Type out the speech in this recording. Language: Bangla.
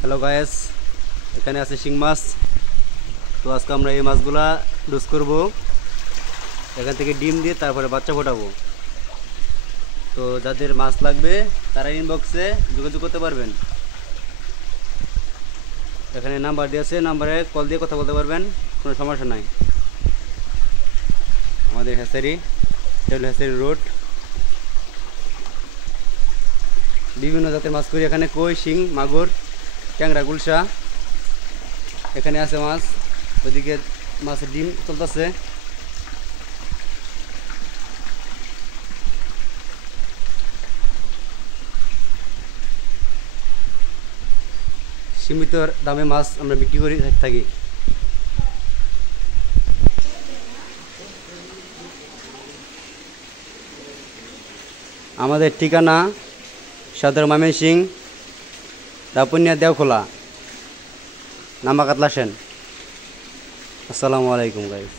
হ্যালো গাইস, এখানে আছে শিং মাছ। তো আজকে আমরা এই মাছগুলা ডুস করব। এখান থেকে ডিম দিয়ে তারপরে বাচ্চা ফোটাবো। তো যাদের মাছ লাগবে তারা ইনবক্সে যোগাযোগ করতে পারবেন। এখানে নাম্বার দিয়ে আছে, নাম্বারে কল দিয়ে কথা বলতে পারবেন, কোনো সমস্যা নাই। আমাদের হ্যাচারি হ্যাচারি রোড। বিভিন্ন জাতের মাছ করি এখানে, কই, শিং, মাগুর, ট্যাংরা, গুলশা। এখানে আছে মাছ, ওইদিকে মাছের ডিম চলতেছে। সীমিত দামে মাছ আমরা বিক্রি করে থাকি। আমাদের ঠিকানা সদর ময়মনসিংহ, দাপুনিয়া, দেওখোলা, নামাকাতলা সেন। আসসালামু আলাইকুম গাইস।